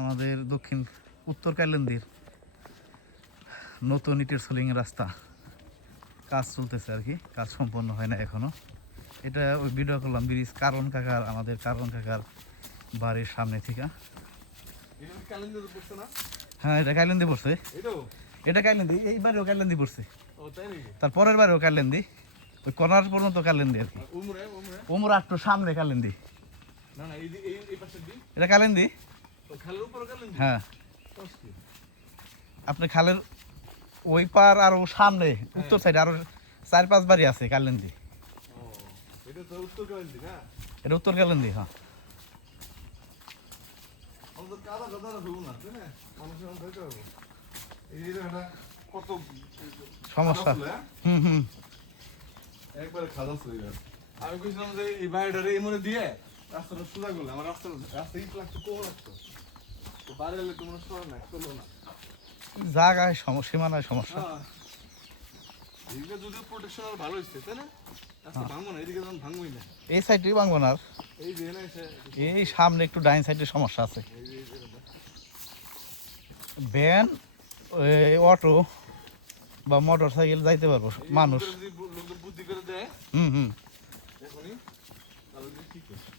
আমাদের দক্ষিণ উত্তর কাইলেন্দির নতুন ইটের সোলিং রাস্তা কাজ চলতেছে আর কি, কাজ সম্পন্ন হয় না এখনো। এটা ওই ভিডিও করলাম ব্রিজ কারণ কাকার, আমাদের কারণ কাকার বাড়ির সামনে থেকে। হ্যাঁ, এটা কাইলেন্দি পড়ছে, এটা কাইলেন্দি, এই বাড়িও কাইলেন্দি পড়ছে, তার পরের বাড়িও কাইলেন্দি, ওই কর্নার পর্যন্ত কাইলেন্দি আর কি। উমরা একটু সামনে কাইলেন্দি, এটা কাইলেন্দি। হ্যাঁ, আপনি খালের ওই পার আরো সামনে উত্তর সাইডে আরো 4-5 বাড়ি আছে কাইলেন্দি। এটা উত্তর কাইলেন্দি। হ্যাঁ, সমস্যা। একবারে খাওয়া আমি কইছিলাম যে এই বাড়িটারে এমনে দিয়ে রাস্তাটা সোজা করলে আমার রাস্তা ইট লাগতো, কম লাগতো, তো বাড়ি গেলে তো মনে সর না, চলো না, জায়গায় সমস্যা, সীমানায় সমস্যা। এদিকে যদি প্রোটেকশন আর ভালো হইছে, তাই না? রাস্তা ভাঙবো না, এদিকে যখন ভাঙবই না, এই সাইডে ভাঙবো না, এই যে না এই সামনে একটু ডাইন সাইডে সমস্যা আছে। ভ্যান, অটো বা মোটর সাইকেল যাইতে পারবো মানুষ। লোকজন বুদ্ধি করে দেয় এখনই, তাহলে ঠিক আছে।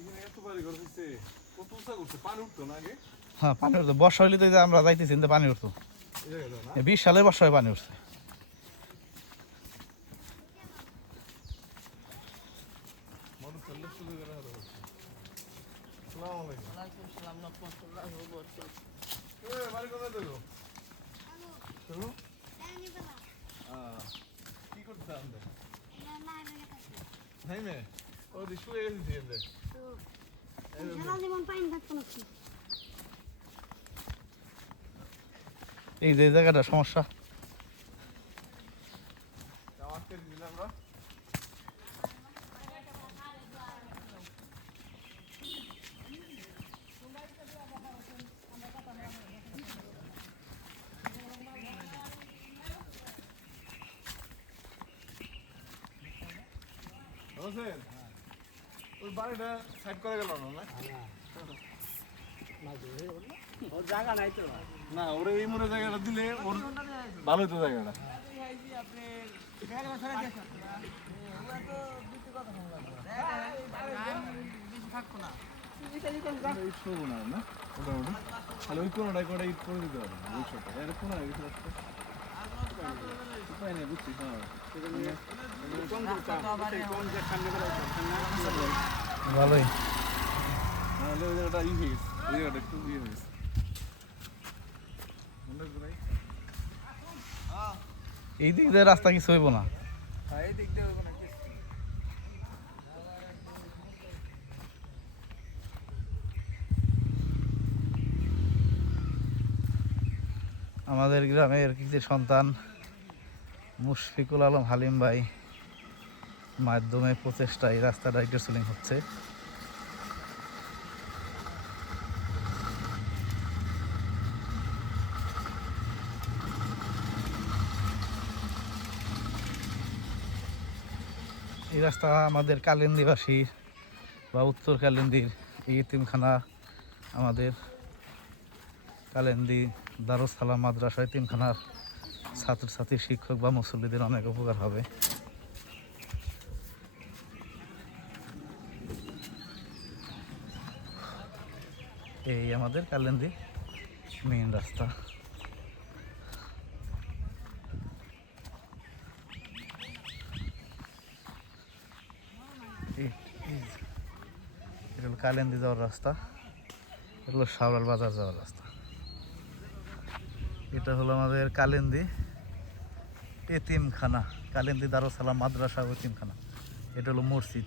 এখানে এত বাড়ি ঘর হয়েছে, কত উঁচা করছে, পানি উঠতো না আগে? হ্যাঁ, পানি উঠতো, বর্ষা হইলে তো আমরা যাইতেছি কিন্তু পানি উঠতো, 20 সালে বর্ষায় পানি উঠছে। কি করতে আমরা নাইমে ও দি শুয়ে গেছি এই যে জায়গাটা সমস্যা। ওই বাড়িটা সাইড করে গেল না? ওর জায়গা নাই তো না, ওরে এই মোড়ে জায়গাটা দিলে ওর ভালো হতো জায়গাটা। তাহলে ওই কোনোটাই করে ইট করে দিতে পারে, ভবিষ্যতে এর কোনো উপায় নেই, বুঝছি। ভালোই, নাহলে ওই জায়গাটা ই হয়ে গেছে, ওই জায়গাটা একটু ইয়ে হয়ে গেছে। এই দিক দিয়ে রাস্তা কিছু হইব না। এই দিক দিয়ে হইব না। আমাদের গ্রামের কিছু সন্তান মুশফিকুল আলম হালিম ভাই মাধ্যমে প্রচেষ্টায় রাস্তাটা ইটের সোলিং হচ্ছে। এই রাস্তা আমাদের কালিন্দিবাসী বা উত্তর কালিন্দির এই এতিমখানা, আমাদের কালিন্দি দারুস সালাম মাদ্রাসা এতিমখানার ছাত্রছাত্রী, শিক্ষক বা মুসল্লিদের অনেক উপকার হবে। এই আমাদের কালিন্দি মেইন রাস্তা। এটা হলো কালিন্দি যাওয়ার রাস্তা, এগুলো শাওলাল বাজার যাওয়ার রাস্তা। এটা হলো আমাদের কালিন্দি এতিমখানা, কালিন্দি দারুস সালাম মাদ্রাসা এতিমখানা। এটা হলো মসজিদ।